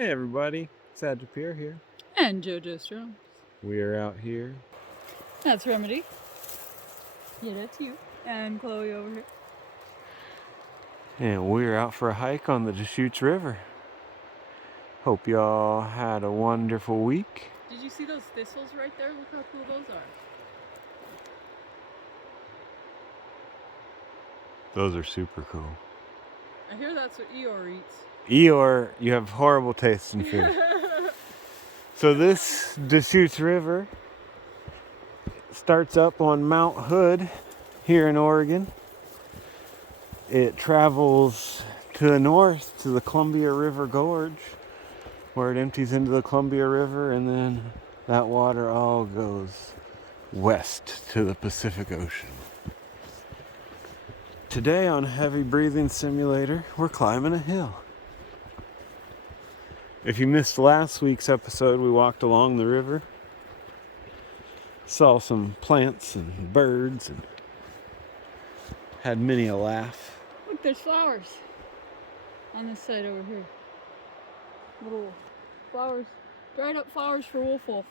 Hey everybody, it's Tapirs here. And JoJo's Drums. We are out here. That's Remedy. Yeah, that's you. And Chloe over here. And we're out for a hike on the Deschutes River. Hope y'all had a wonderful week. Did you see those thistles right there? Look how cool those are. Those are super cool. I hear that's what Eeyore eats. Eeyore, you have horrible taste in food. So this Deschutes River starts up on Mount Hood here in Oregon. It travels to the north to the Columbia River Gorge, where it empties into the Columbia River, and then that water all goes west to the Pacific Ocean. Today on Heavy Breathing Simulator, we're climbing a hill. If you missed last week's episode, we walked along the river, saw some plants and birds, and had many a laugh. Look, there's flowers on this side over here. Little flowers, dried up flowers for Wolf Wolf.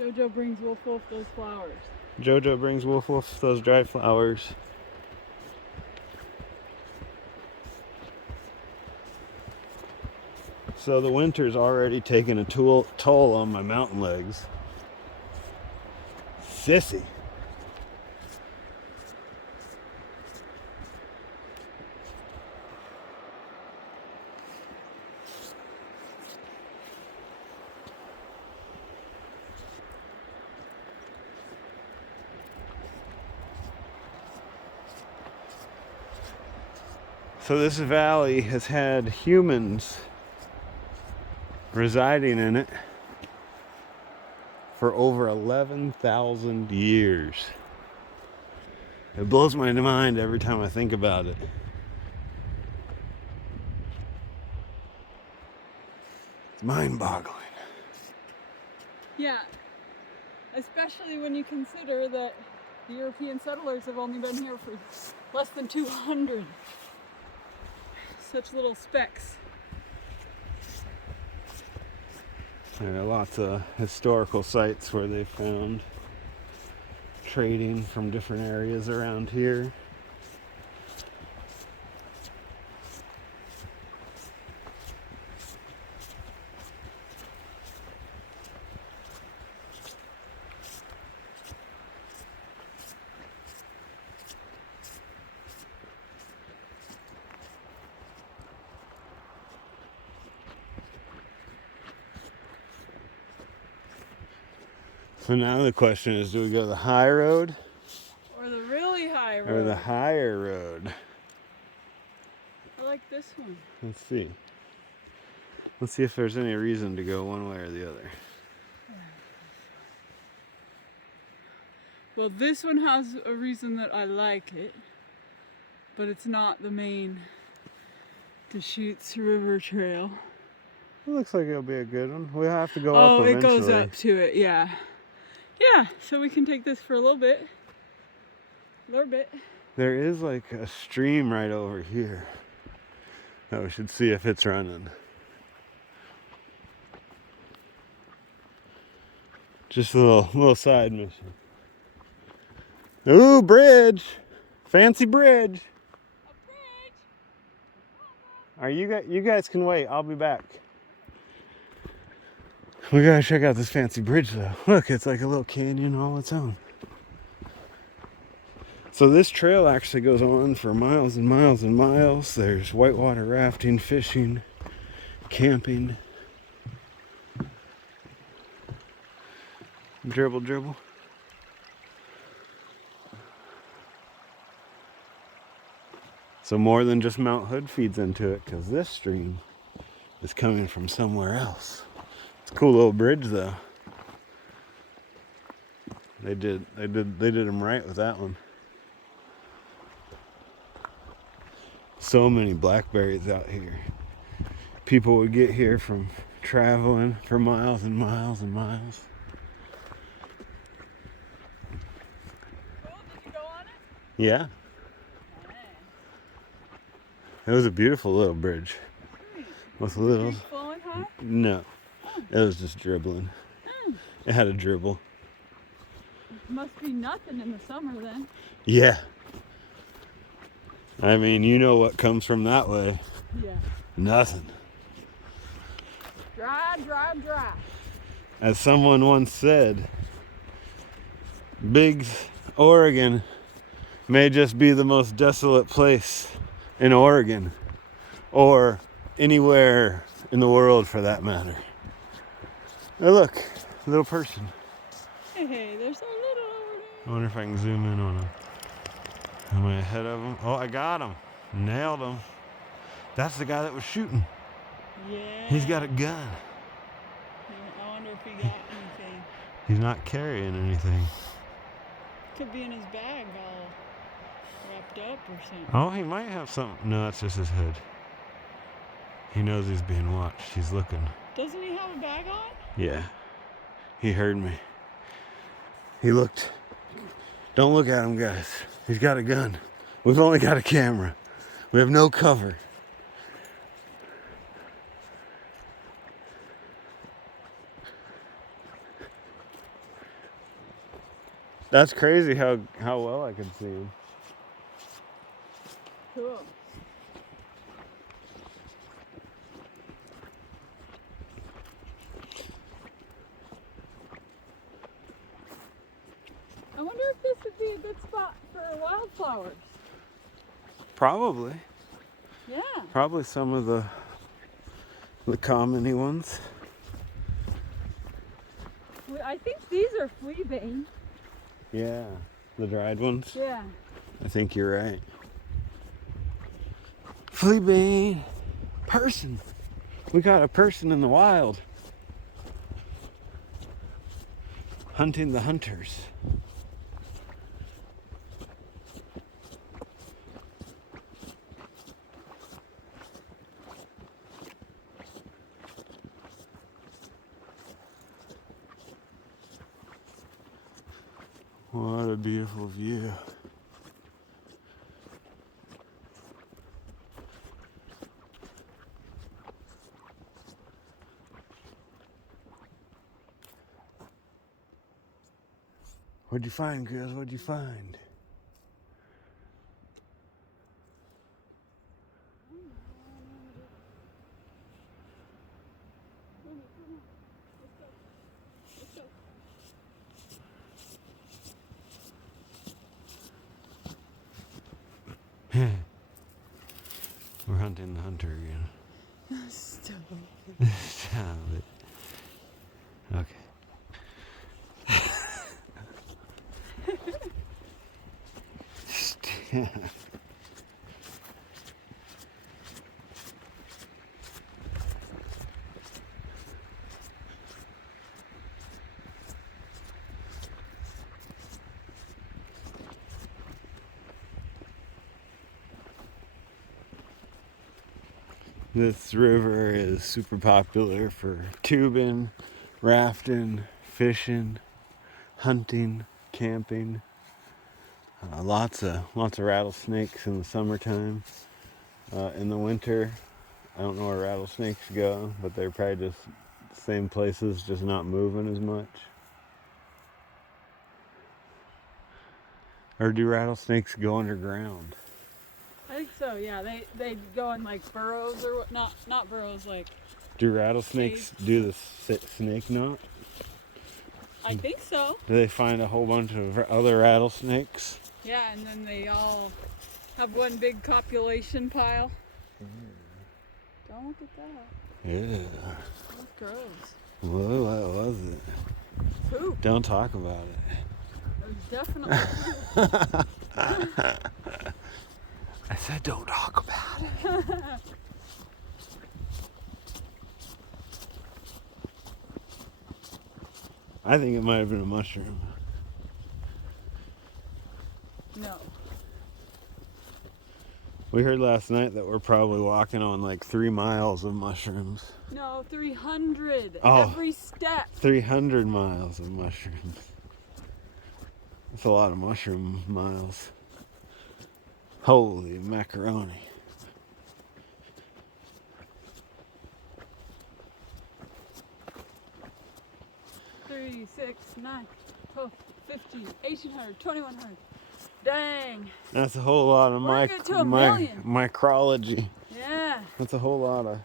JoJo brings Wolf Wolf those flowers. JoJo brings Wolf Wolf those dried flowers. So the winter's already taken a toll on my mountain legs. Sissy. So this valley has had humans residing in it for over 11,000 years. It blows my mind every time I think about it. It's mind-boggling. Yeah, especially when you consider that the European settlers have only been here for less than 200. Such little specks. There are lots of historical sites where they found trading from different areas around here. So now the question is, do we go the high road Or the really high road. or the higher road? I like this one. Let's see. Let's see if there's any reason to go one way or the other. Well, this one has a reason that I like it, but it's not the main Deschutes River Trail. It looks like it'll be a good one. We'll have to go Oh, up it eventually. goes up to it, yeah. Yeah, so we can take this for a little bit. There is like a stream right over here that we should see if it's running. Just a little side mission. Ooh, bridge! Fancy bridge! A bridge! Are you guys can wait, I'll be back. We gotta check out this fancy bridge though. Look, it's like a little canyon all its own. So this trail actually goes on for miles and miles and miles. There's whitewater rafting, fishing, camping. Dribble, dribble. So more than just Mount Hood feeds into it, because this stream is coming from somewhere else. It's a cool little bridge though. They did them right with that one. So many blackberries out here. People would get here from traveling for miles and miles and miles. Cool, did you go on it? Yeah. It was a beautiful little bridge. With little... Creek flowing high? No. It was just dribbling. It had a dribble. Must be nothing in the summer then. Yeah. I mean, you know what comes from that way. Yeah. Nothing. Dry, dry, dry. As someone once said, Biggs, Oregon may just be the most desolate place in Oregon, or anywhere in the world for that matter. Oh look, little person. Hey, there's a little over I wonder if I can zoom in on him. Am I ahead of him? Oh, I got him. Nailed him. That's the guy that was shooting. there. Yeah. He's got a gun. I wonder if he got anything. He's not carrying anything. Could be in his bag all wrapped up or something. Oh, he might have something. No, that's just his head. He knows he's being watched. He's looking. Doesn't he have a bag on? Yeah. He heard me. He looked. Don't look at him, guys. He's got a gun. We've only got a camera. We have no cover. That's crazy how well I could see him. Cool. I wonder if this would be a good spot for wildflowers. Probably. Yeah. Probably some of the common ones. I think these are fleabane. Yeah. The dried ones. Yeah. I think you're right. Fleabane. Person. We got a person in the wild. Hunting the hunters. What a beautiful view. What'd you find, girls? What'd you find? We're hunting the hunter again. Stop. Stop it. Okay. Stop. This river is super popular for tubing, rafting, fishing, hunting, camping. Lots of rattlesnakes in the summertime. In the winter, I don't know where rattlesnakes go, but they're probably just the same places, just not moving as much. Or do rattlesnakes go underground? I think so, yeah. They go in like burrows or what, not burrows, like... Do rattlesnakes do the snake knot? I think so. Do they find a whole bunch of other rattlesnakes? Yeah, and then they all have one big copulation pile. Don't look at that. Yeah. That's gross. Whoa, what was it? Poop. Don't talk about it. It was definitely poop. I said don't talk about it. I think it might have been a mushroom. No. We heard last night that we're probably walking on like 3 miles of mushrooms. No, 300. Oh. Every step. 300 miles of mushrooms. That's a lot of mushroom miles. Holy macaroni. Three, 6, 9, 12, 15, 1800, 2100. Dang. That's a whole lot of We're gonna get to a million. micrology. Yeah. That's a whole lot of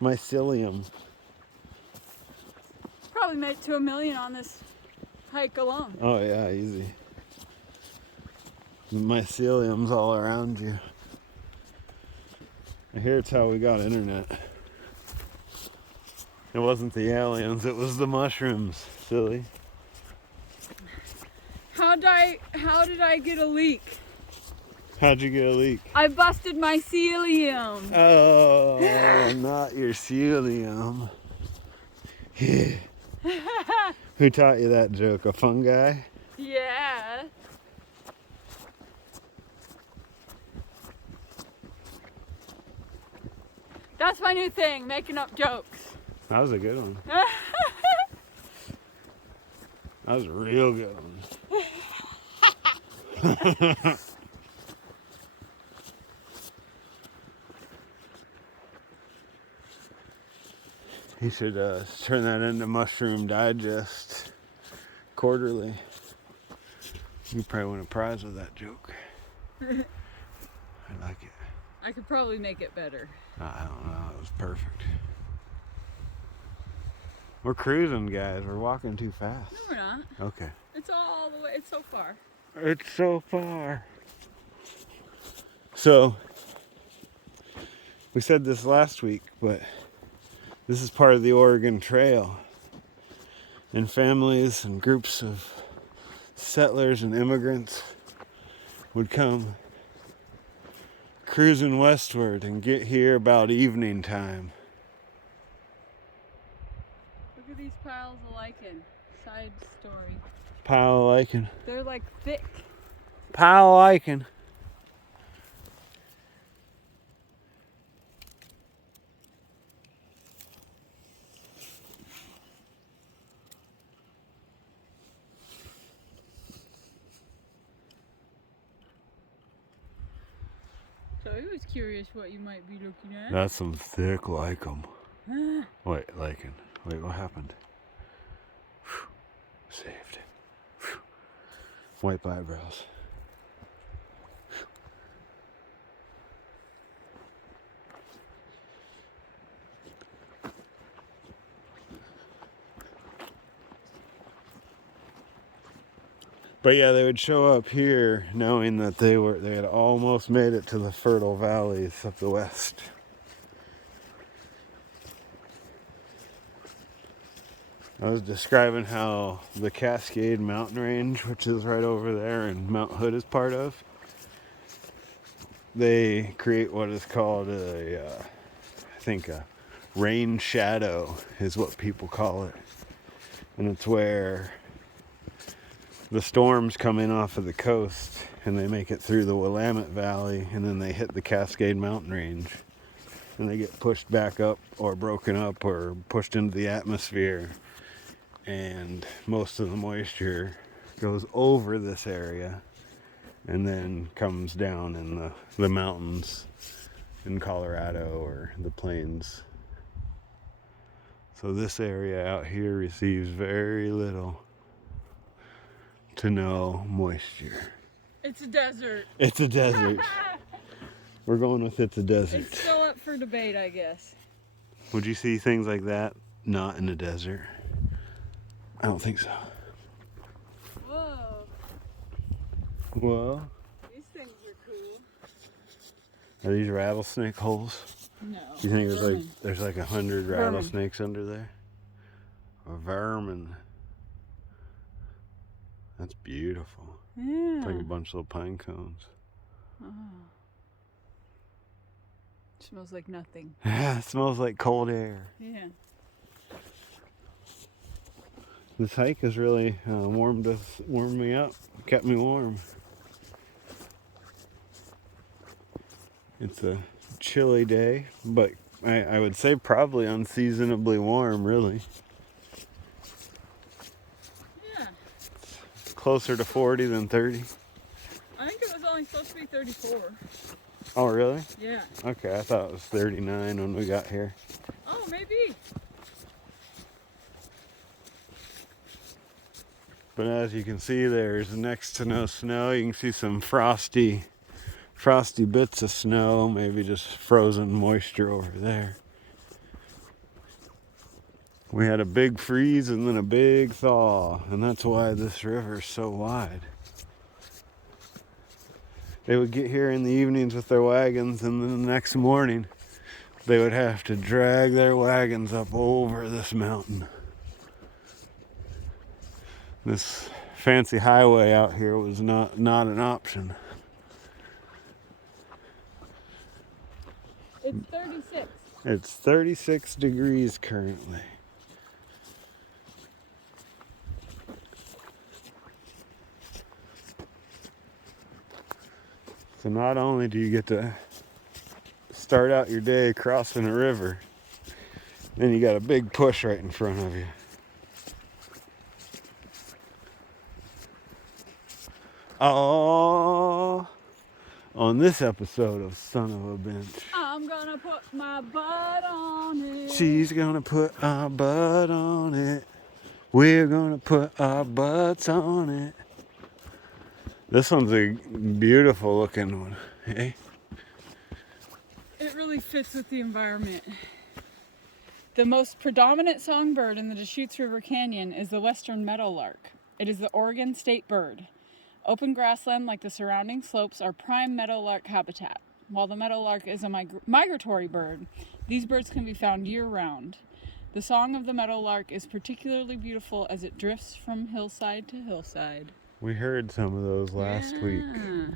mycelium. Probably made it to a million on this hike alone. Oh yeah, easy. Mycelium's all around you. I hear it's how we got internet. It wasn't the aliens, it was the mushrooms, silly. How did I get a leak? How'd you get a leak? I busted my mycelium. Oh, not your celium. Yeah. Who taught you that joke? A fungi? Yeah. That's my new thing, making up jokes. That was a good one. That was a real good one. You should turn that into Mushroom Digest quarterly. You probably win a prize with that joke. I like it. I could probably make it better. I don't know. It was perfect. We're cruising, guys. We're walking too fast. No, we're not. Okay. It's all the way. It's so far. It's so far. So, we said this last week, but this is part of the Oregon Trail. And families and groups of settlers and immigrants would come cruising westward and get here about evening time. Look at these piles of lichen. Side story. Pile of lichen. They're like thick. Pile of lichen. So I was curious what you might be looking at. That's some thick lichen. Wait, lichen. Wait, what happened? Whew. Saved. Whew. Wipe eyebrows. But yeah, they would show up here knowing that they had almost made it to the fertile valleys of the west. I was describing how the Cascade Mountain Range, which is right over there and Mount Hood is part of, they create what is called I think a rain shadow is what people call it. And it's where the storms come in off of the coast and they make it through the Willamette Valley and then they hit the Cascade Mountain Range and they get pushed back up or broken up or pushed into the atmosphere, and most of the moisture goes over this area and then comes down in the mountains in Colorado or the plains. So this area out here receives very little to no moisture. It's a desert. It's a desert. We're going with it's a desert. It's still up for debate, I guess. Would you see things like that not in a desert? I don't think so. Whoa. Well, These things are cool. are these rattlesnake holes? No. You think vermin. there's like 100 rattlesnakes under there? Or vermin. That's beautiful. Yeah. It's like a bunch of little pine cones. Oh. Smells like nothing. Yeah, it smells like cold air. Yeah. This hike has really warmed me up, kept me warm. It's a chilly day, but I would say probably unseasonably warm, really. Yeah. Closer to 40 than 30. I think it was only supposed to be 34. Oh, really? Yeah. Okay, I thought it was 39 when we got here. Oh, maybe. But as you can see, there's next to no snow. You can see some frosty bits of snow, maybe just frozen moisture over there. We had a big freeze and then a big thaw, and that's why this river is so wide. They would get here in the evenings with their wagons, and then the next morning they would have to drag their wagons up over this mountain. This fancy highway out here was not an option. It's 36. It's 36 degrees currently. So not only do you get to start out your day crossing a river, then you got a big push right in front of you. Oh, on this episode of Son of a Bench, I'm gonna put my butt on it. she's gonna put our butt on it. We're gonna put our butts on it. This one's a beautiful looking one, hey? It really fits with the environment. The most predominant songbird in the Deschutes River Canyon is the western meadowlark. It is the Oregon state bird. Open grassland like the surrounding slopes are prime meadowlark habitat. While the meadowlark is a migratory bird, these birds can be found year-round. The song of the meadowlark is particularly beautiful as it drifts from hillside to hillside. We heard some of those last week. Yeah.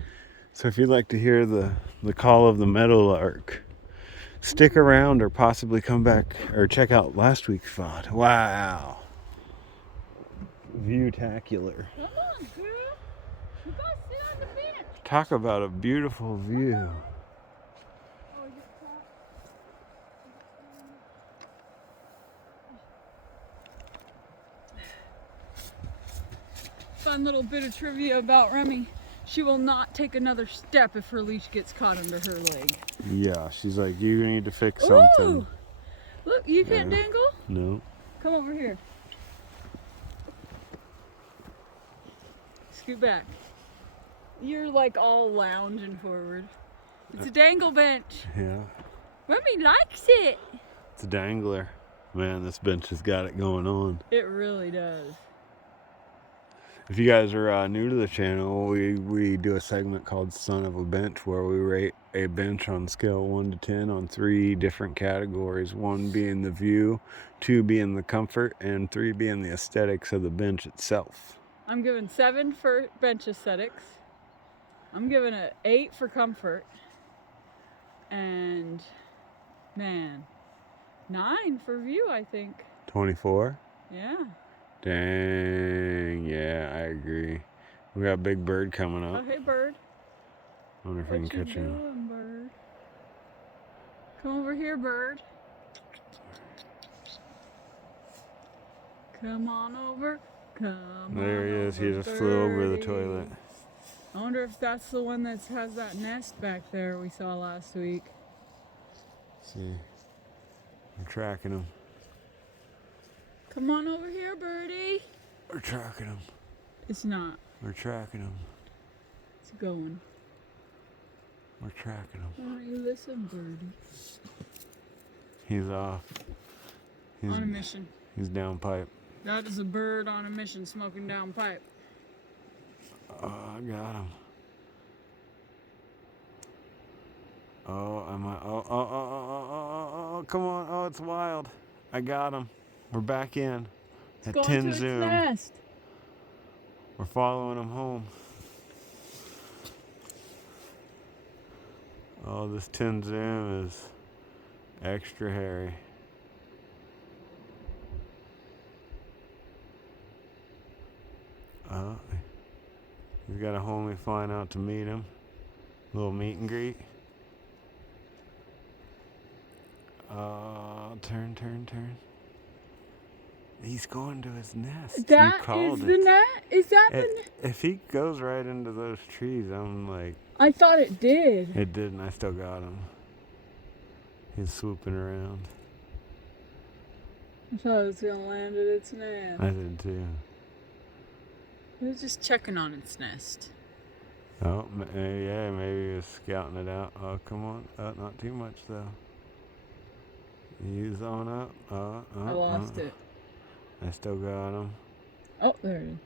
So if you'd like to hear the call of the meadowlark, stick around or possibly come back or check out last week's VOD. Wow. Viewtacular. Come on, girl. You gotta sit on the bench. Talk about a beautiful view. Oh, you can't. Fun little bit of trivia about Remy. She will not take another step if her leash gets caught under her leg. Yeah, she's like, you need to fix something. Ooh! Look, you can't Yeah. dangle? No. Come over here. Scoot back. You're like all lounging forward. It's a dangle bench. Yeah. Remy likes it. It's a dangler. Man, this bench has got it going on. It really does. If you guys are new to the channel, we do a segment called Son of a Bench where we rate a bench on scale 1 to 10 on 3 different categories. 1 being the view, 2 being the comfort, and 3 being the aesthetics of the bench itself. I'm giving 7 for bench aesthetics. I'm giving it 8 for comfort. And man, 9 for view, I think. 24? Yeah. Dang, yeah, I agree. We got Big Bird coming Oh, up. hey, bird. I wonder if we What can you catch him. doing, bird? Come over here, bird. Come on over. Come There on he is. He over, just flew over the birdie. toilet. I wonder if that's the one that has that nest back there we saw last week. Let's see. We're tracking him. Come on over here, birdie. We're tracking him. It's not. We're tracking him. It's going. We're tracking him. Why don't you listen, birdie? He's off. On a mission. He's down pipe. That is a bird on a mission smoking down pipe. Oh, I got him. Oh, oh, come on. Oh, it's wild. I got him. We're back in. At It's 10 going to zoom. its nest. We're following him home. Oh, this 10 zoom is extra hairy. Oh, he's got a homie flying out to meet him. Little meet and greet. Turn. He's going to his nest. That you called is it. the net? Is that the net? If he goes right into those trees, I'm like... I thought it did. It didn't. I still got him. He's swooping around. I thought it was going to land at its nest. I did too. It was just checking on its nest. Oh, yeah, maybe he was scouting it out. Oh, come on. Oh, not too much, though. He's on up. I lost it. I still got him. Oh, there it is.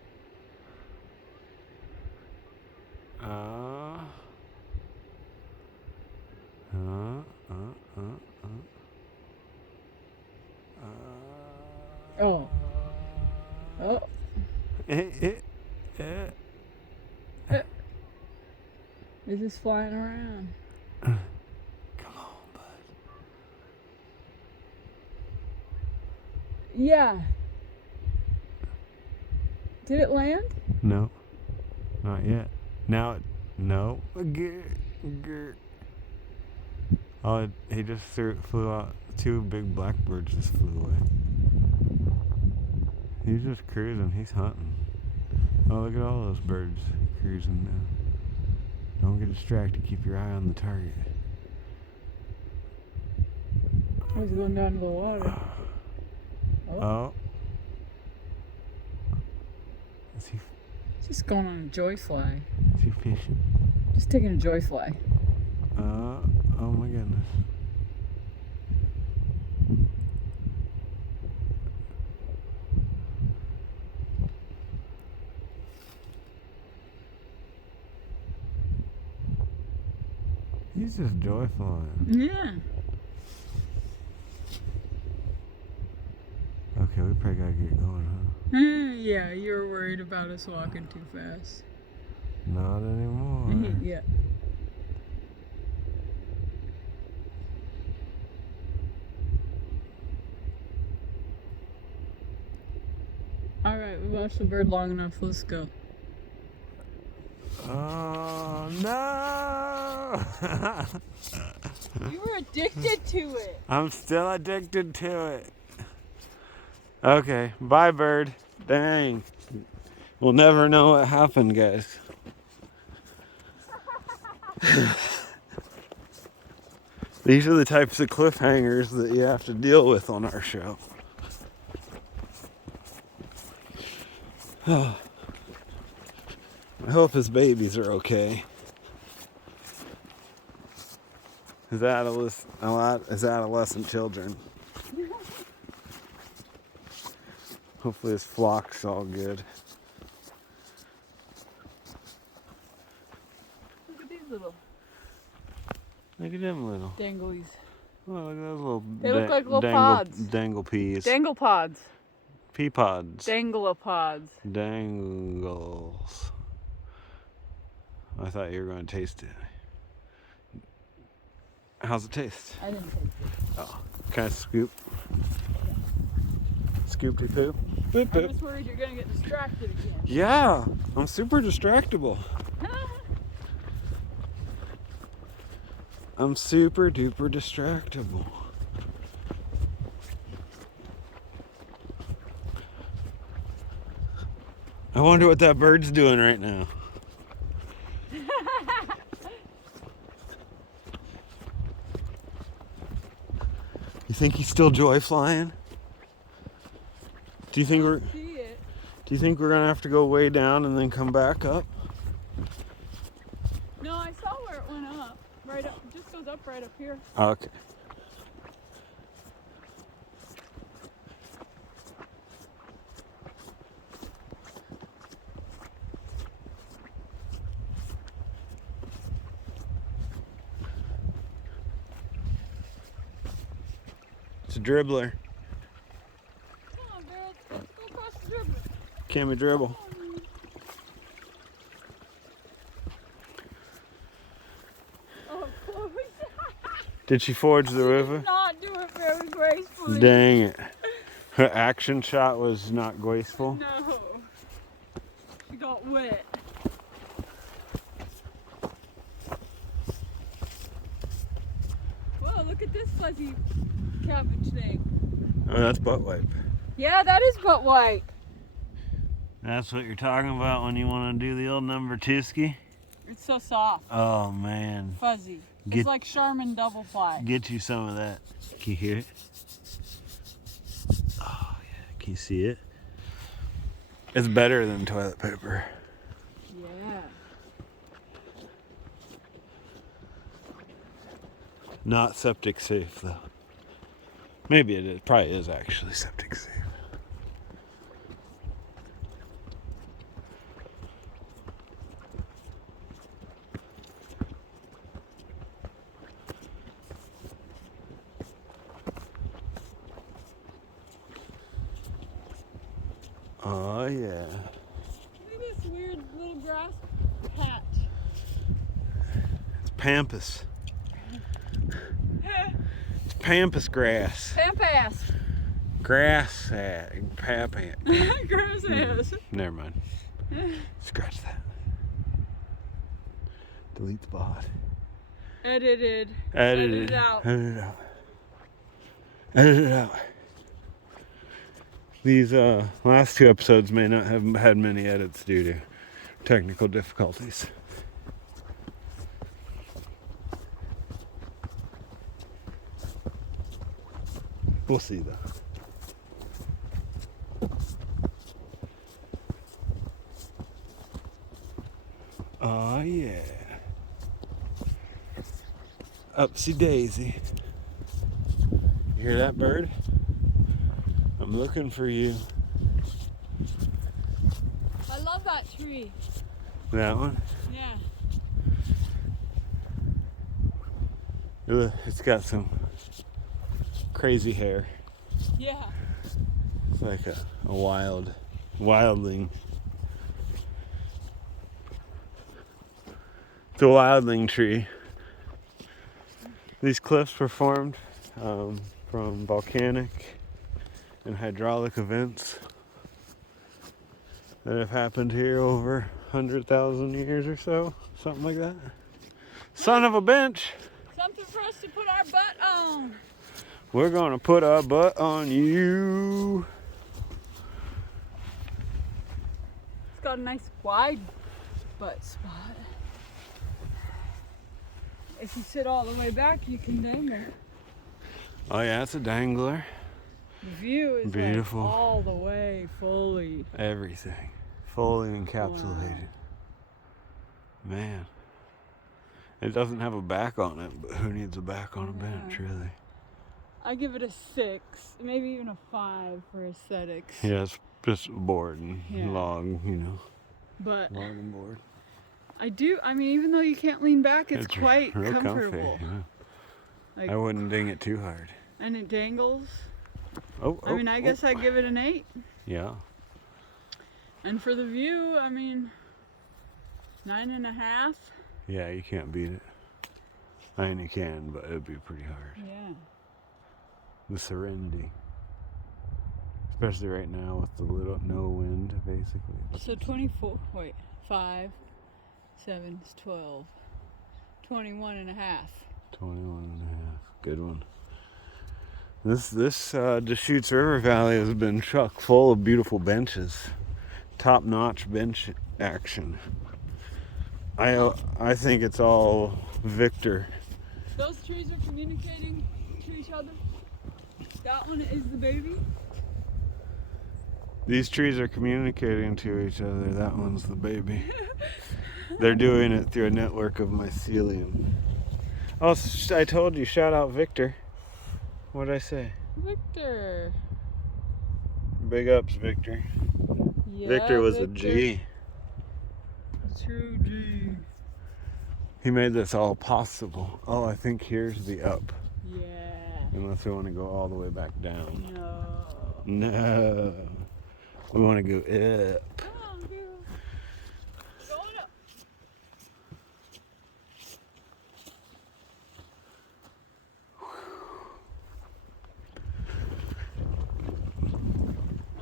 Oh. Oh. It's just flying around. Come on, bud. Yeah. Did it land? No. Not yet. Now, no. Oh, he just flew out. 2 big blackbirds just flew away. He's just cruising. He's hunting. Oh, look at all those birds cruising now. Don't get distracted. Keep your eye on the target. Oh, he's going down to the water. Oh. Is he Just going on a joy fly. Is he fishing? Just taking a joy fly. Oh my goodness. He's just joy flying. Yeah. Okay, we probably gotta get going, huh? Yeah, you're worried about us walking too fast. Not anymore. Yeah. Alright, we watched the bird long enough. Let's go. Oh, no! You were addicted to it. I'm still addicted to it. Okay, bye, bird. Dang. We'll never know what happened, guys. These are the types of cliffhangers that you have to deal with on our show. I hope his babies are okay. His adolescent children. Hopefully his flock's all good. Look at these little Look at them little. danglies. Oh, look at those little. They look like little pods. Dangle peas. Dangle pods. Pea pods. Dangleopods. Dangles. I thought you were going to taste it. How's it taste? I didn't taste it. Oh, can I scoop? Scoopty poop. Boop I'm boop. just worried you're gonna get distracted again. Yeah, I'm super distractible. I'm super duper distractible. I wonder what that bird's doing right now. You think he's still joy flying? Do you think we're gonna have to go way down and then come back up? No, I saw where it went up. Right up, it just goes up right up here. Okay. It's a dribbler. Come on, girl. Let's go across the river. Can we dribble? Oh, Chloe. Did she forge the river? Not do it very gracefully. Dang it. Her action shot was not graceful. No. She got wet. Whoa, look at this fuzzy cabbage thing. Oh, that's butt wipe. Yeah, that is butt white. That's what you're talking about when you want to do the old number two ski? It's so soft. Oh, man. Fuzzy. Get- It's like Charmin double ply. Get you some of that. Can you hear it? Oh, yeah. Can you see it? It's better than toilet paper. Yeah. Not septic safe, though. Maybe it is. Probably is actually septic safe. Oh, yeah. Look at this weird little grass patch. It's pampas. It's pampas grass. Pampas. Grass pampas. Grass ass. Never mind. Scratch that. Delete the pod. Edited. Edit it out. Edit it out. Edit it out. These last two episodes may not have had many edits due to technical difficulties. We'll see though. Oh yeah. Upsy daisy. You hear that bird? I'm looking for you. I love that tree. That one? Yeah. It's got some crazy hair. Yeah. It's like a wildling. It's a wildling tree. These cliffs were formed from volcanic and hydraulic events that have happened here over 100,000 years or so, something like that. Son of a bench! Something for us to put our butt on. We're gonna put our butt on you. It's got a nice wide butt spot. If you sit all the way back, you can dangle. Oh yeah, it's a dangler. The view is Beautiful. like all the way, fully. Everything. Fully encapsulated. Wow. Man. It doesn't have a back on it, but who needs a back on a bench, really? I give it a 6, maybe even a 5 for aesthetics. Yeah, it's just bored and Yeah. long, you know. But Long and bored. I mean, even though you can't lean back, it's quite real comfortable. Comfy, yeah. Like, I wouldn't ding it too hard. and it dangles. Oh, I mean, I guess I'd give it an 8. Yeah. And for the view, I mean, 9.5. Yeah, you can't beat it. I mean, you can, but it'd be pretty hard. Yeah. The serenity. Especially right now with the no wind, basically. So 24, wait, 5, 7 is 12. 21.5. 21 and a half. Good one. This Deschutes River Valley has been chock full of beautiful benches. Top-notch bench action. I think it's all Victor. Those trees are communicating to each other. That one is the baby. These trees are communicating to each other. That one's the baby. They're doing it through a network of mycelium. Oh, I told you, shout out Victor. What did I say? Victor. Big ups, Victor. Yeah, Victor was a Victor. G. True G. He made this all possible. Oh, I think here's the up. Yeah. Unless we want to go all the way back down. No. No. We want to go up. Come on, girl. Going up.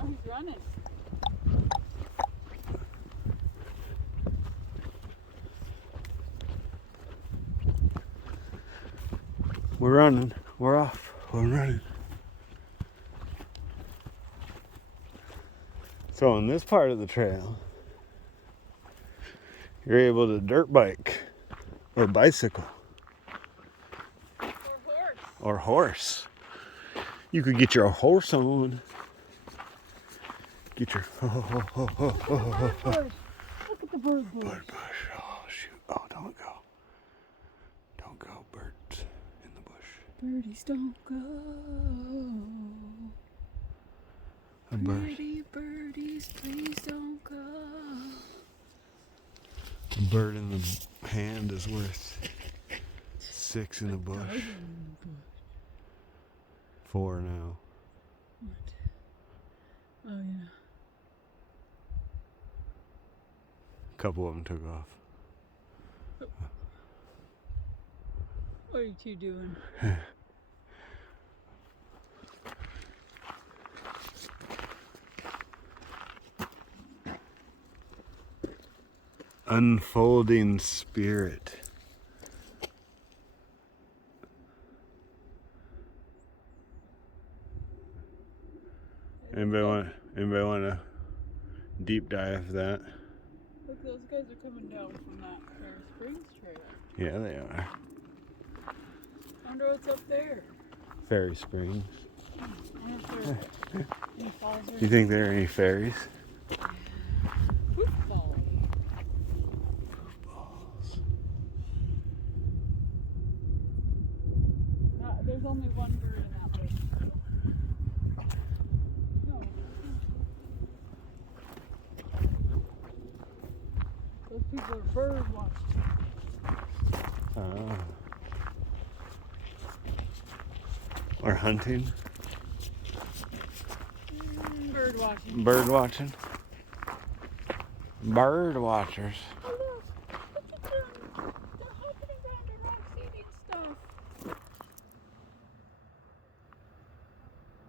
Oh, he's running. We're running. We're off. We're running. So on this part of the trail, you're able to dirt bike or bicycle or horse. You could get your horse on. Get your Look at the bird bush. bird bush. Oh shoot! Oh, don't go! Don't go, birds in the bush. Birdies don't go. A bird. Pretty birdies, please don't go. A bird in the hand is worth 6 in the bush. 4 now. What? Oh yeah. A couple of them took off. What are you two doing? Unfolding spirit. Anybody want to deep dive that? Look, those guys are coming down from that Ferris Springs trail. Yeah, they are. I wonder what's up there. Fairy Springs. I wonder if there are any falls or You think there are any fairies? football. There's only one bird in that lake. No. Those people are bird watching. Or hunting? Bird watching. Bird watching? Bird watchers. Oh, look. Look at them. They're hopping around and rocks eating stuff.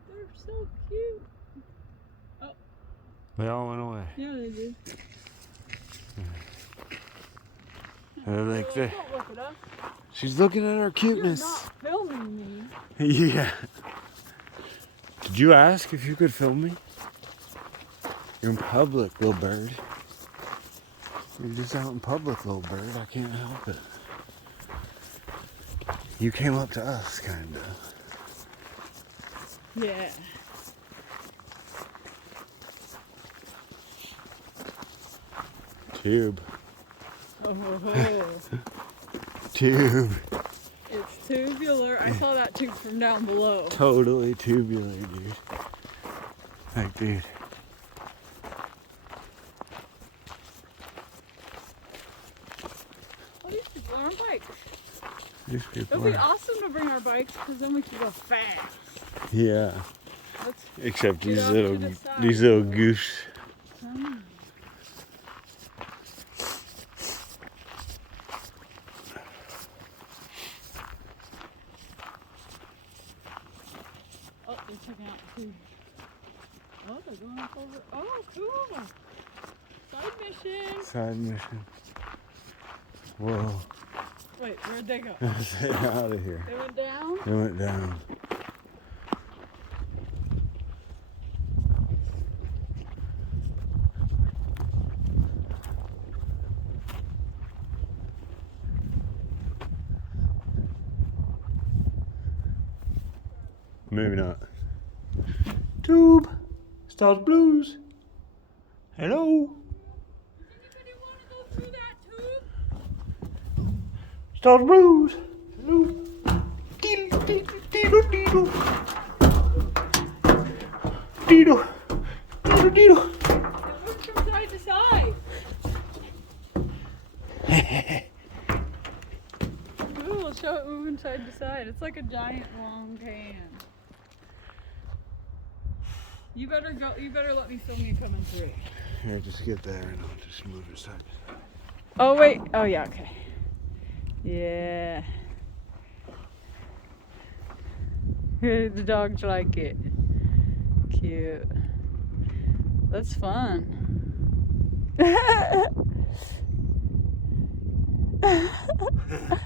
They're so cute. Oh. They all went away. Yeah, they did. They're like they. Don't look at us. She's looking at our You're cuteness. not filming me. Yeah. Did you ask if you could film me? You're in public, little bird. You're just out in public, little bird. I can't help it. You came up to us, kinda. Yeah. Tube. Oh. Tube. It's tubular. I saw that tube from down below. Totally tubular, dude. Like, dude. Oh, these people are on bikes. These It people would be are. awesome to bring our bikes because then we could go fast. Yeah. Let's Except get these off to the side. little goose. Oh, they're checking out the tube. Oh, they're going up over. Oh, cool. Side mission. Side mission. Whoa. Wait, where'd they go? Stay out of here. They went down? They went down. Maybe not. Tube. Stars Blues. Hello. Does anybody want to go through that tube? Stars Blues. Hello. Diddle, diddle, diddle, diddle. Diddle. Diddle, diddle. It moves from side to side. Ooh, we'll show it moving side to side. It's like a giant long can. You better go. You better let me film you coming through. Here, just get there and I'll just move it side to side. Oh wait. Oh yeah. Okay. Yeah. The dogs like it. Cute. That's fun.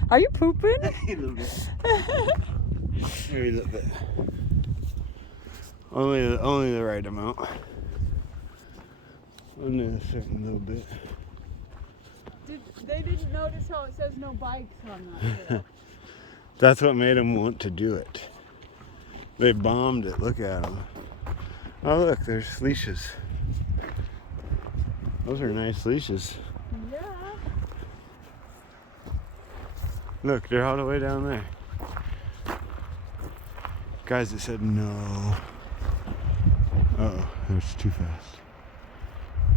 Are you pooping? A little bit. Maybe a little bit. Only the right amount. on this certain little bit. They didn't notice how it says no bikes on that trail. That's what made them want to do it. They bombed it. Look at them. Oh, look, there's leashes. Those are nice leashes. Yeah. Look, they're all the way down there. Guys, it said no. Uh-oh, that's too fast.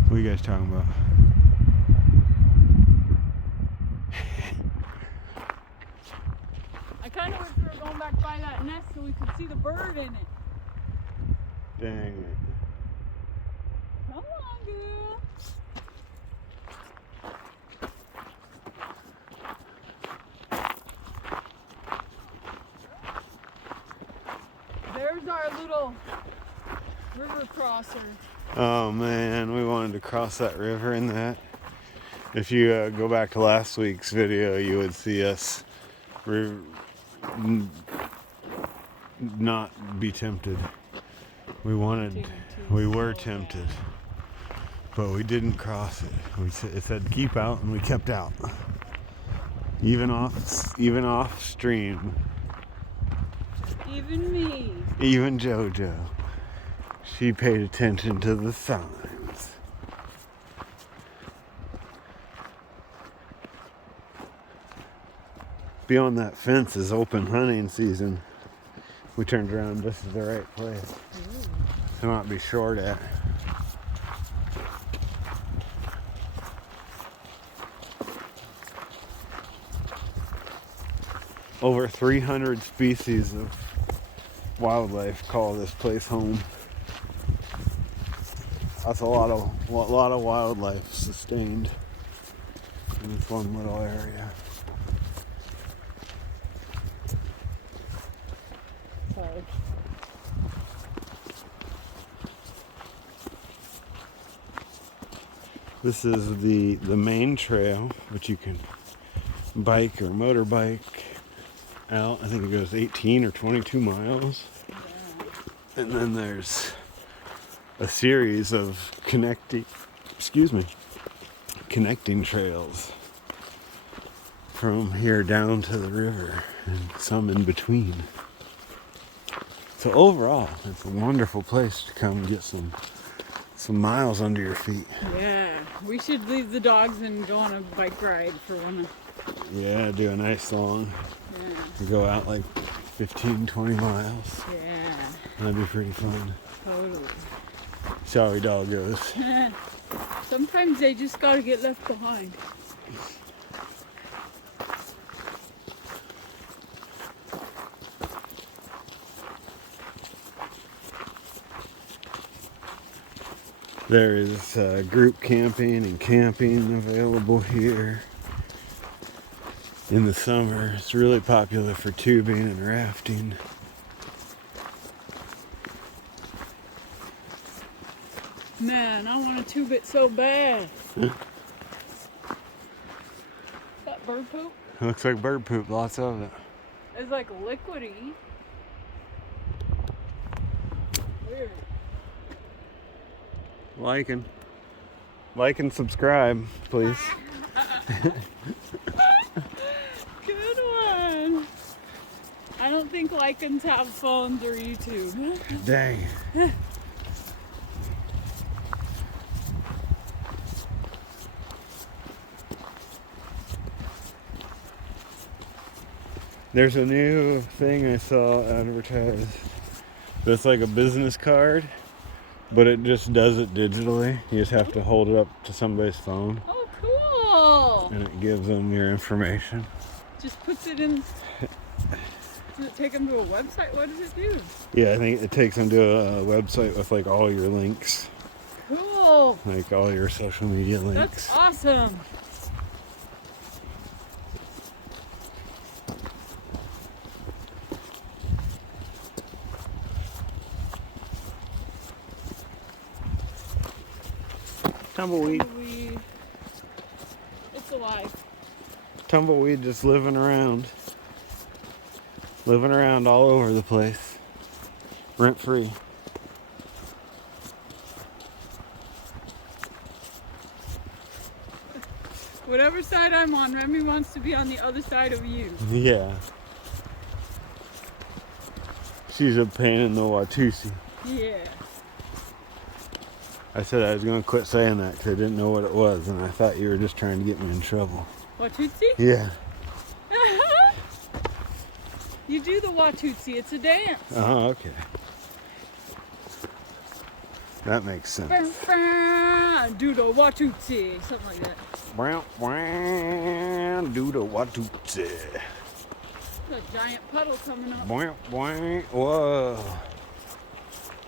What are you guys talking about? I kind of wish we were going back by that nest so we could see the bird in it. Dang it. Come on, girl. There's our little river crosser. Oh man, we wanted to cross that river in that. If you go back to last week's video, you would see us not be tempted. We were tempted, but we didn't cross it. It said keep out, and we kept out. Even off stream. Even me. Even JoJo. She paid attention to the signs. Beyond that fence is open hunting season. We turned around, this is the right place. It might be short at. Over 300 species of wildlife call this place home. That's a lot of wildlife sustained in this one little area. Sorry. This is the main trail, which you can bike or motorbike out. I think it goes 18 or 22 miles. Yeah. And then there's a series of connecting trails from here down to the river and some in between. So overall, it's a wonderful place to come get some miles under your feet. Yeah, we should leave the dogs and go on a bike ride for one. Yeah, do a nice long. Yeah. Go out like 15, 20 miles. Yeah. That'd be pretty fun. Totally. Sorry, doggos. Sometimes they just gotta get left behind. There is group camping and camping available here. In the summer, it's really popular for tubing and rafting. Man, I want to tube it so bad. Is that bird poop? Looks like bird poop, lots of it. It's like liquidy. Weird. Like and subscribe, please. Good one. I don't think lichens have phones or YouTube. Dang. There's a new thing I saw advertised. It's like a business card, but it just does it digitally. You just have to hold it up to somebody's phone. Oh, cool. And it gives them your information. Just puts it in. Does it take them to a website? What does it do? Yeah, I think it takes them to a website with like all your links. Cool. Like all your social media links. That's awesome. Tumbleweed. It's alive. Tumbleweed just living around. Living around all over the place. Rent free. whichever side I'm on. Remy wants to be on the other side of you. Yeah. She's a pain in the Watusi. Yeah. I said I was going to quit saying that because I didn't know what it was, and I thought you were just trying to get me in trouble. Watusi? Yeah. You do the Watusi. It's a dance. Oh, okay. That makes sense. Do the Watusi. Something like that. Do the Watusi. There's a giant puddle coming up. Whoa.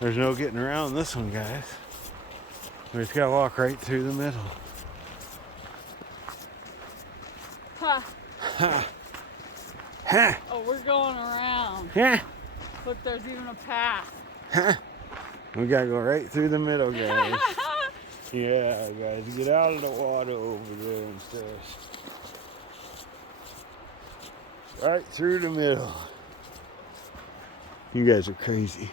There's no getting around this one, guys. We just gotta walk right through the middle. Ha. Ha. Ha. Oh, we're going around. Ha. Look, there's even a path. Ha. We gotta go right through the middle, guys. Yeah, guys, get out of the water over there and stuff. Right through the middle. You guys are crazy.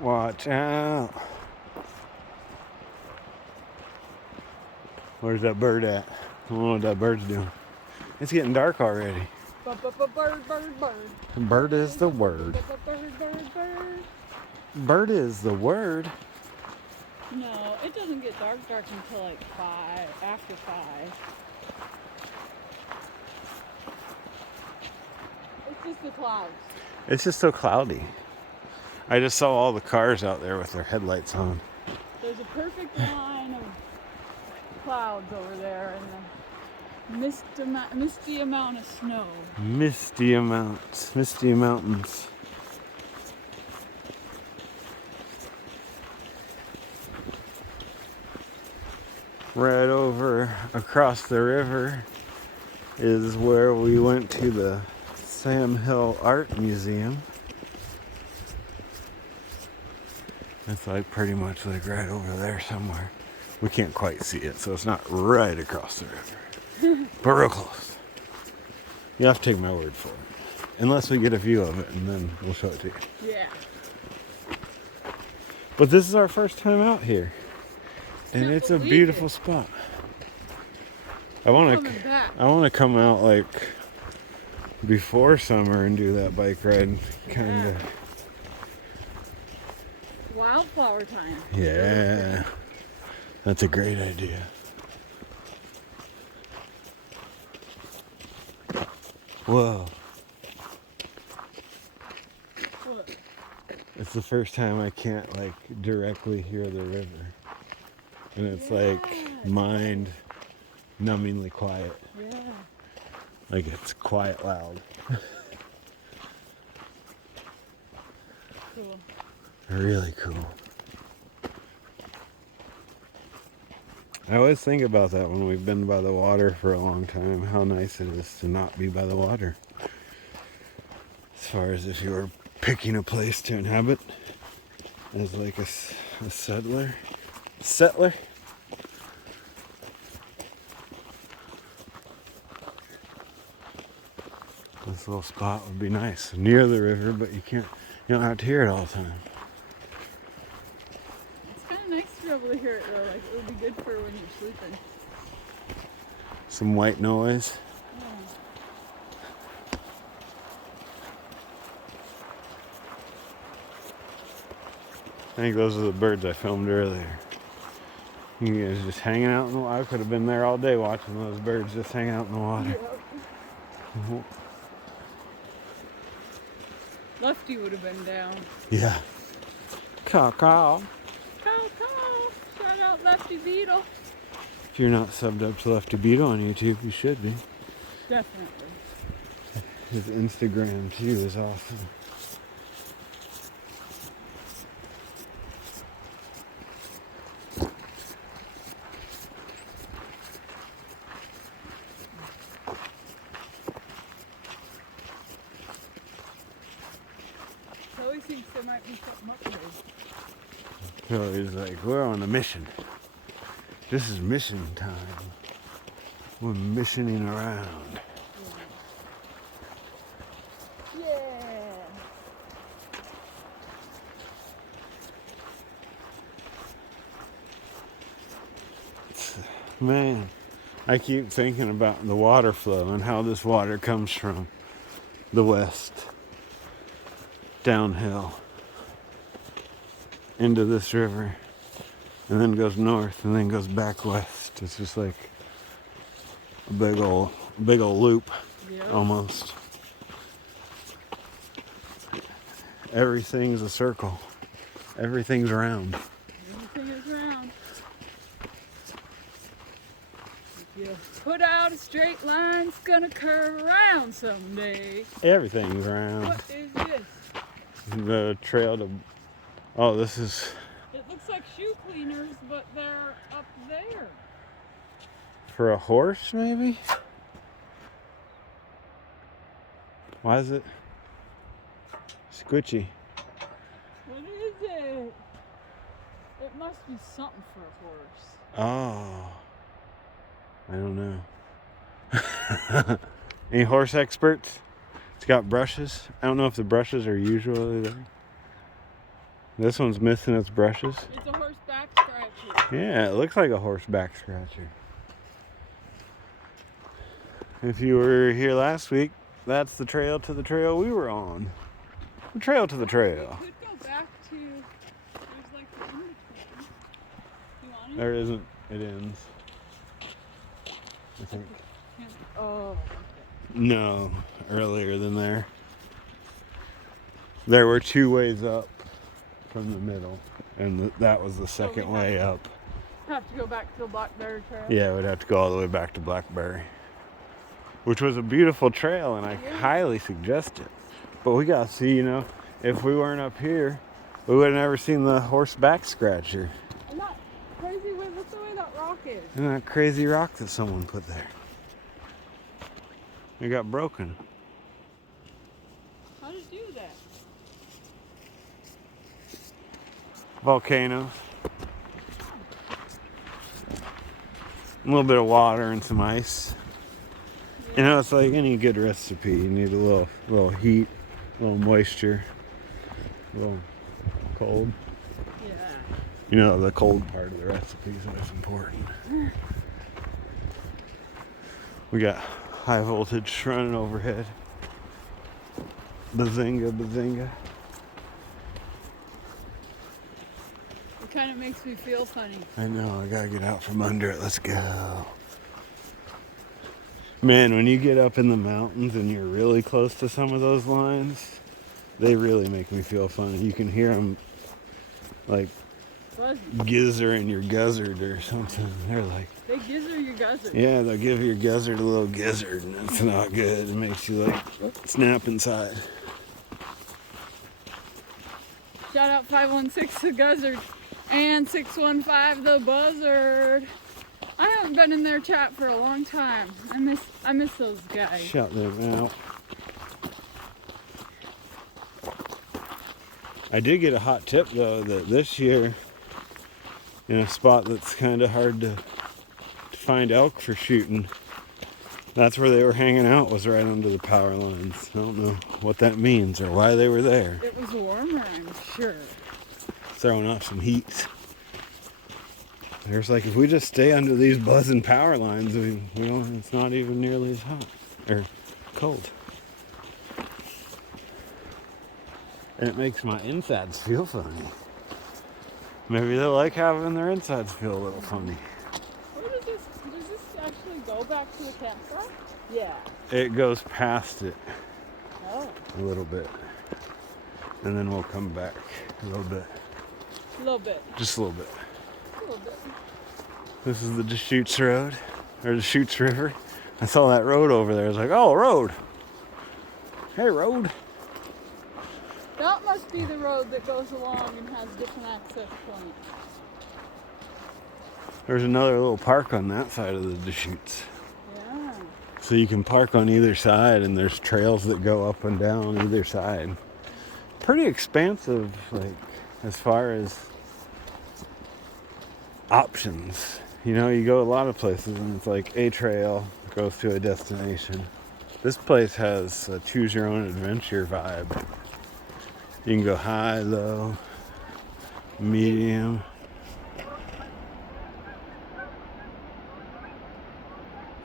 Watch out. Where's that bird at? I don't know what that bird's doing. It's getting dark already. Bird. Bird is the word. Bird. Bird is the word. No, it doesn't get dark until like 5, after 5. It's just the clouds. It's just so cloudy. I just saw all the cars out there with their headlights on. There's a perfect line of clouds over there and a misty amount of snow. Misty mountains. Right over across the river is where we went to the Sam Hill Art Museum. It's like pretty much like right over there somewhere. We can't quite see it, so it's not right across the river. But real close. You have to take my word for it. Unless we get a view of it, and then we'll show it to you. Yeah. But this is our first time out here. And it's a beautiful spot. I want to come out like before summer and do that bike ride, kind of. Wildflower time. Yeah, that's a great idea. Whoa. What? It's the first time I can't like directly hear the river. And it's like mind-numbingly quiet. Yeah. Like it's quiet loud. Cool. Really cool. I always think about that when we've been by the water for a long time, how nice it is to not be by the water. As far as if you were picking a place to inhabit as like a settler. This little spot would be nice, near the river, but you don't have to hear it all the time. It's kind of nice to be able to hear it though. Like it would be good for when you're sleeping. Some white noise. Yeah. I think those are the birds I filmed earlier. You guys just hanging out in the water. I could have been there all day watching those birds just hanging out in the water. Yeah. Lefty would have been down. Yeah. Caw. Shout out Lefty Beetle. If you're not subbed up to Lefty Beetle on YouTube, you should be. Definitely. His Instagram too is awesome. Chloe thinks there might be something up there. So he's like, we're on a mission. This is mission time. We're missioning around. Yeah. Man, I keep thinking about the water flow and how this water comes from the west downhill into this river and then goes north and then goes back west. It's just like a big old loop. Yep. Almost. Everything's a circle. Everything's round. Everything is round. If you put out a straight line, it's gonna curve around someday. Everything's round. What is this? The trail to... Oh, this is... It looks like shoe cleaners, but they're up there. For a horse, maybe? Why is it squishy? What is it? It must be something for a horse. Oh. I don't know. Any horse experts? It's got brushes. I don't know if the brushes are usually there. This one's missing its brushes. It's a horse back scratcher. Yeah, it looks like a horse back scratcher. If you were here last week, that's the trail to the trail we were on. The trail to the trail. We could go back to, there's like the in-between. You want it? There isn't. It ends. I think. Oh, okay. No, earlier than there. There were two ways up from the middle, and that was the second way up. Have to go back to the Blackberry Trail. Yeah, we'd have to go all the way back to Blackberry, which was a beautiful trail, and I highly suggest it. But we gotta see, if we weren't up here, we would have never seen the horse back scratcher. I'm not crazy with the way that rock is. And that crazy rock that someone put there. It got broken. How did you do that? Volcanoes. A little bit of water and some ice. Yeah. It's like any good recipe. You need a little heat, a little moisture, a little cold. Yeah. The cold part of the recipe is what's important. We got high voltage running overhead. Bazinga, bazinga. It kind of makes me feel funny. I know, I gotta get out from under it. Let's go. Man, when you get up in the mountains and you're really close to some of those lines, they really make me feel funny. You can hear them like gizzering your guzzard or something. They're like... They gizzer your guzzard. Yeah, they'll give your guzzard a little gizzard, and it's not good. It makes you like snap inside. Shout out 516 the Guzzard and 615 the Buzzard. I haven't been in their chat for a long time. I miss those guys. Shout them out. I did get a hot tip though that this year, in a spot that's kind of hard to find elk for shooting, that's where they were hanging out, was right under the power lines. I don't know what that means or why they were there. It was warmer, I'm sure. Throwing off some heat. There's like, if we just stay under these buzzing power lines, we don't, it's not even nearly as hot or cold. And it makes my insides feel funny. Maybe they like having their insides feel a little funny. Where does this actually go back to the campsite? Yeah. It goes past it Oh. a little bit. And then we'll come back a little bit. A little bit. Just a little bit. A little bit. This is the Deschutes Road, or Deschutes River. I saw that road over there. I was like, oh, road. Hey, road. That must be the road that goes along and has different access points. There's another little park on that side of the Deschutes. Yeah. So you can park on either side, and there's trails that go up and down either side. Pretty expansive, like, as far as options. You go a lot of places, and it's like a trail goes to a destination. This place has a choose your own adventure vibe. You can go high, low, medium.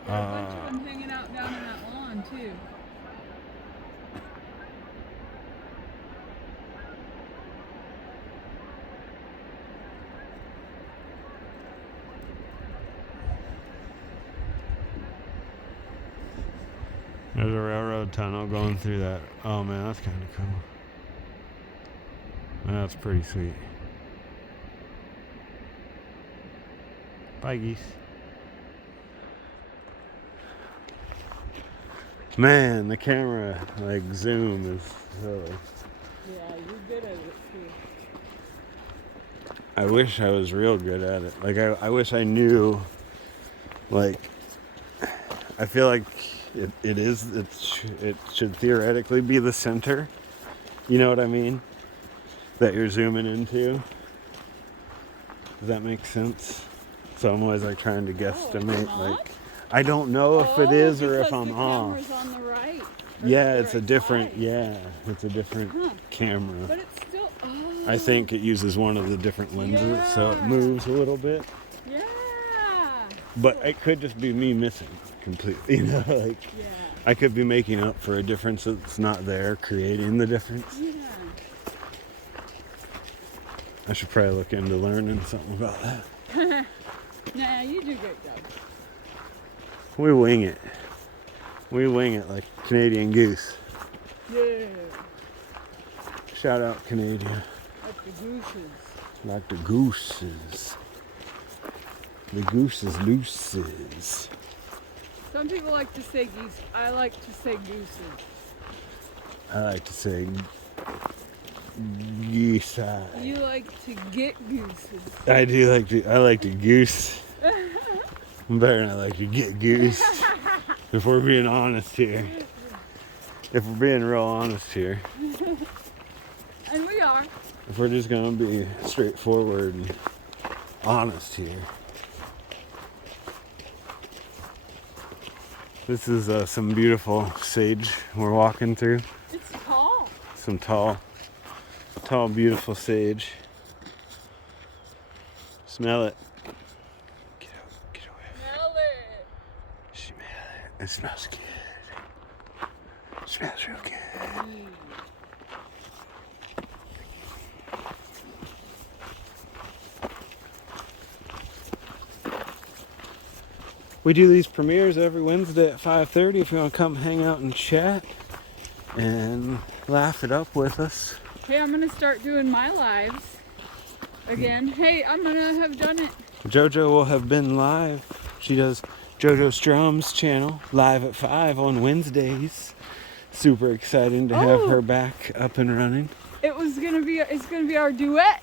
There are a bunch of them hanging out down in that lawn too. There's a railroad tunnel going through that. Oh man, that's kind of cool. That's pretty sweet. Bye, geese. Man, the camera like zoom is silly. Yeah, you're good at it too. I wish I was real good at it. Like I wish I knew. Like I feel like it should theoretically be the center. You know what I mean? That you're zooming into. Does that make sense? So I'm always like trying to guesstimate. Like I don't know if it is or if I'm off. Because the camera's on the right. Yeah, it's a different. Yeah, it's a different camera. But it's still. Oh. I think it uses one of the different lenses, so it moves a little bit. Yeah. But it could just be me missing completely. You know, like I could be making up for a difference that's not there, creating the difference. Yeah. I should probably look into learning something about that. Nah, you do a great job. We wing it. We wing it like Canadian goose. Yeah. Shout out Canada. Like the gooses. Like the gooses. The gooses looses. Some people like to say geese. I like to say gooses. I like to say geese. You like to get gooses. I do like to. I like to goose. Better than I like to get goose. If we're being honest here. If we're being real honest here. And we are. If we're just gonna be straightforward and honest here. This is some beautiful sage we're walking through. It's tall. Some tall, beautiful sage. Smell it. Get away. Smell it. Smell it. It smells good. It smells real good. We do these premieres every Wednesday at 5:30 if you want to come hang out and chat and laugh it up with us. Okay, I'm gonna start doing my lives again. Hey, I'm gonna have done it. JoJo will have been live. She does JoJo Strum's channel live at 5 on Wednesdays. Super exciting to have her back up and running. It's gonna be our duet.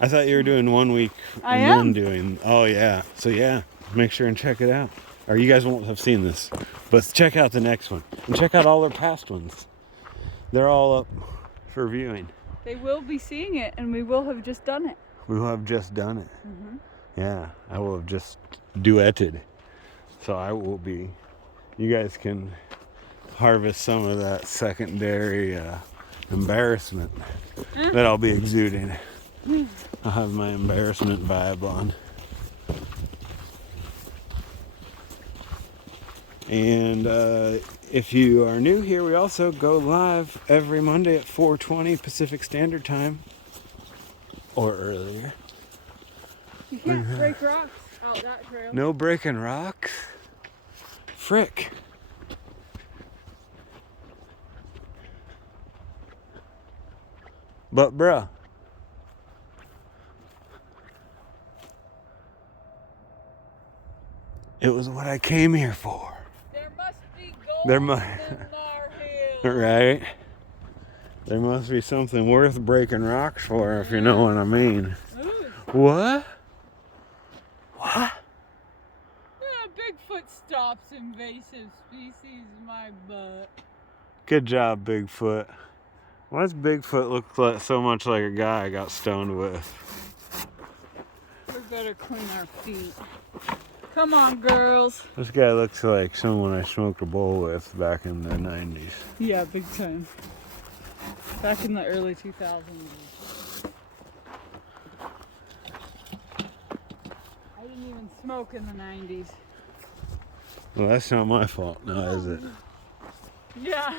I thought you were doing 1 week I and am. one doing. Oh yeah. So yeah, make sure and check it out. Or you guys won't have seen this, but check out the next one and check out all their past ones. They're all up for viewing. They will be seeing it, and we will have just done it. We will have just done it. Yeah, I will have just duetted. So I will be. You guys can harvest some of that secondary embarrassment that I'll be exuding. I'll have my embarrassment vibe on. And if you are new here, we also go live every Monday at 4:20 Pacific Standard Time. Or earlier. You can't break rocks out that trail. No breaking rocks? Frick. But bruh. It was what I came here for. There must be gold There in mu- our hills. Right? There must be something worth breaking rocks for, if you know what I mean. Ooh. What? What? Yeah, Bigfoot stops invasive species in my butt. Good job, Bigfoot. Why does Bigfoot look like, so much like a guy I got stoned with? We better clean our feet. Come on, girls. This guy looks like someone I smoked a bowl with back in the 90s. Yeah, big time. Back in the early 2000s. I didn't even smoke in the 90s. Well, that's not my fault now, is it? Yeah.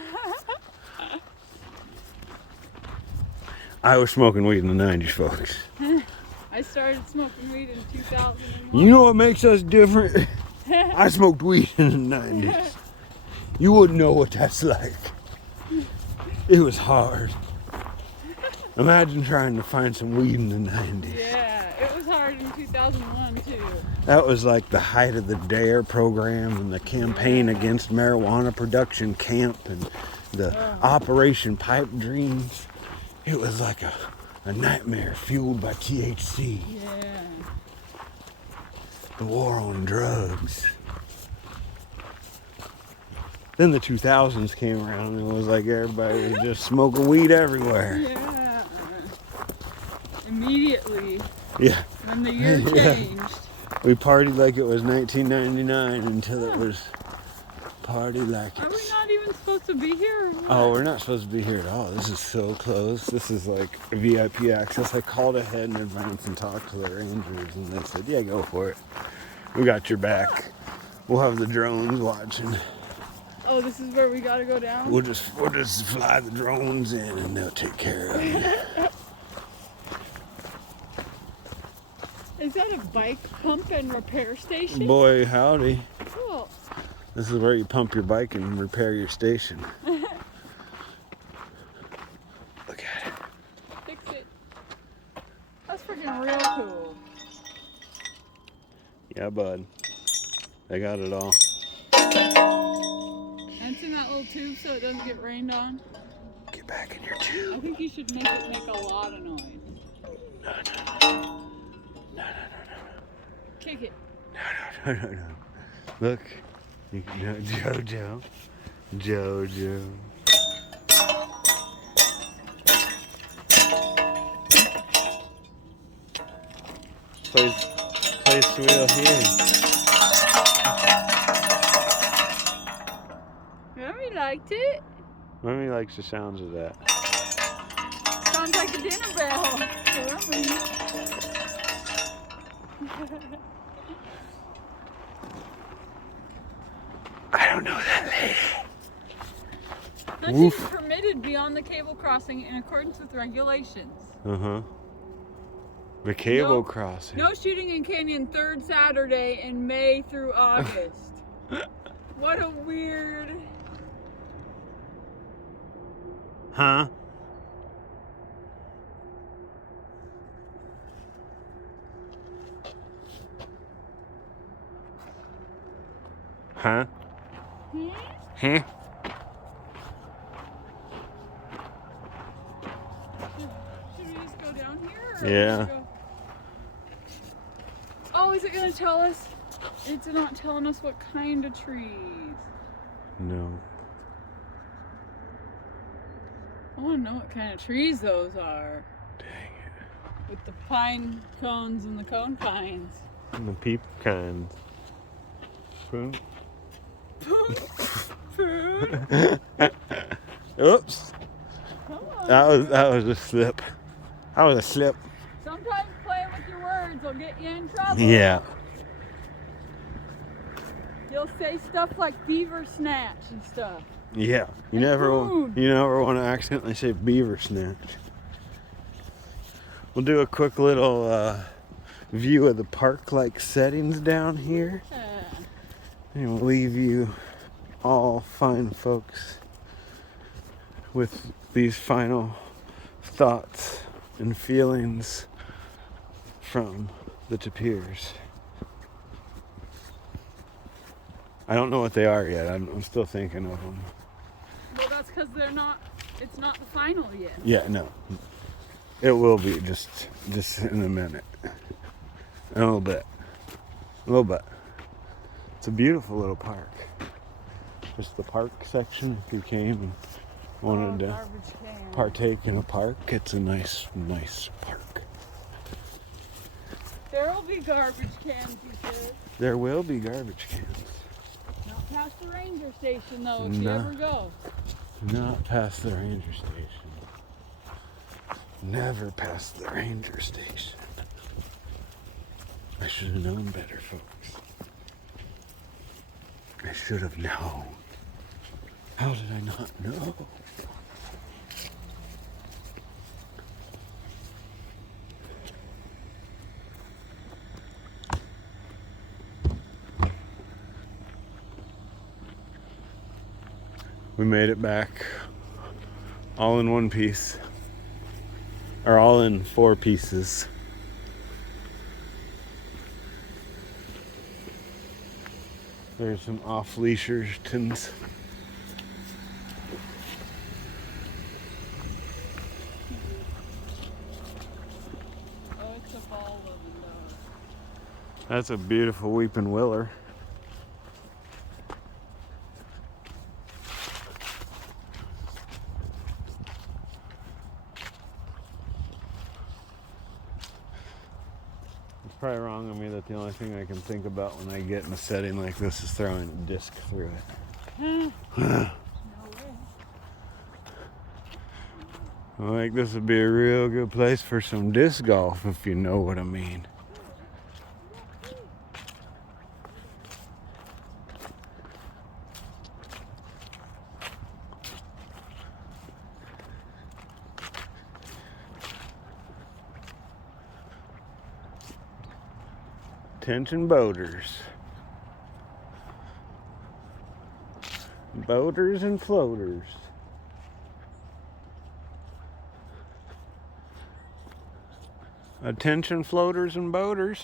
I was smoking weed in the 90s, folks. I started smoking weed in 2001. You know what makes us different? I smoked weed in the 90s. You wouldn't know what that's like. It was hard. Imagine trying to find some weed in the 90s. Yeah, it was hard in 2001 too. That was like the height of the DARE program and the campaign against marijuana production camp and the Operation Pipe Dreams. It was like a nightmare fueled by THC. Yeah. The war on drugs. Then the 2000s came around and it was like everybody was just smoking weed everywhere. Yeah. Immediately. Yeah. When the year changed. We partied like it was 1999 until it was party like Are we it's... not even supposed to be here? Or what? Oh, we're not supposed to be here at all. This is so close. This is like VIP access. I called ahead in advance and talked to the rangers and they said, yeah, go for it. We got your back. We'll have the drones watching. Oh, this is where we gotta go down? We'll just fly the drones in and they'll take care of you. Is that a bike pump and repair station? Boy, howdy. Cool. This is where you pump your bike and repair your station. Look at it. Fix it. That's freaking real cool. Yeah, bud. They got it all. And it's in that little tube so it doesn't get rained on. Get back in your tube. I think you should make it make a lot of noise. No. Kick it. No. Look. Jojo. Place wheel here. Mommy liked it. Mommy likes the sounds of that. Sounds like a dinner bell. Mommy. I don't know that lady. Hunting is permitted beyond the cable crossing in accordance with regulations. Uh-huh. The cable crossing. No shooting in canyon 3rd Saturday in May through August. What a weird... Huh? Huh? Huh? Should we just go down here? Or Yeah. go... Oh, is it going to tell us? It's not telling us what kind of trees. No. I want to know what kind of trees those are. Dang it. With the pine cones and the cone pines. And the peep kinds. Food. Food. Oops. Come on. That was a slip. That was a slip. Sometimes playing with your words will get you in trouble. Yeah. You'll say stuff like beaver snatch and stuff. Yeah. You never want to accidentally say beaver snatch. We'll do a quick little view of the park-like settings down here. And we'll leave you all fine folks with these final thoughts and feelings from the Tapirs. I don't know what they are yet. I'm still thinking of them. Well, that's because it's not the final yet. Yeah, no. It will be just in a minute. A little bit. It's a beautiful little park. Just the park section, if you came and wanted to partake in a park, it's a nice park. There will be garbage cans, you said. There will be garbage cans. Not past the ranger station, though, if you ever go. Not past the ranger station. Never past the ranger station. I should have known better, folks. I should have known. How did I not know? We made it back all in one piece, or all in 4 pieces. There's some off-leashertons. Oh, it's a ball of love. That's a beautiful weeping willow. It's probably wrong of me that the only thing I can think about when I get in a setting like this is throwing a disc through it. No way. I think this would be a real good place for some disc golf, if you know what I mean. Attention boaters. Boaters and floaters. Attention floaters and boaters.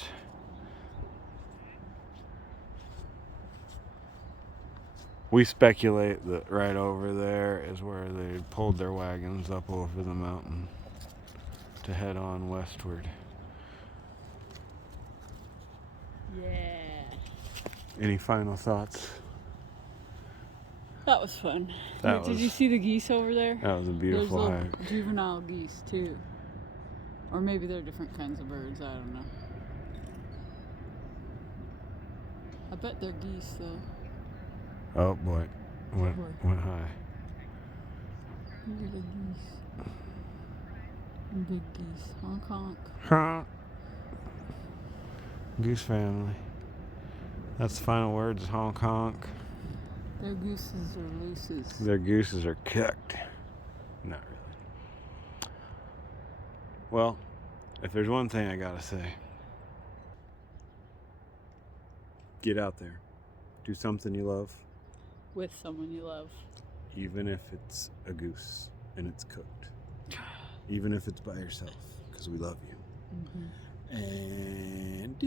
We speculate that right over there is where they pulled their wagons up over the mountain to head on westward. Yeah. Any final thoughts? That was fun. That Did you was- see the geese over there? That was a beautiful There's hike. little juvenile geese too. Or maybe they're different kinds of birds, I don't know. I bet they're geese though. Oh boy, went high. Look at the geese. Big geese. Honk honk. Honk. Goose family. That's the final words. Honk honk. Their gooses are looses. Their gooses are cooked. Not really. Well, if there's one thing I gotta say, get out there. Do something you love, With someone you love. even if it's a goose and it's cooked. Even if it's by yourself, because we love you. Mm-hmm. And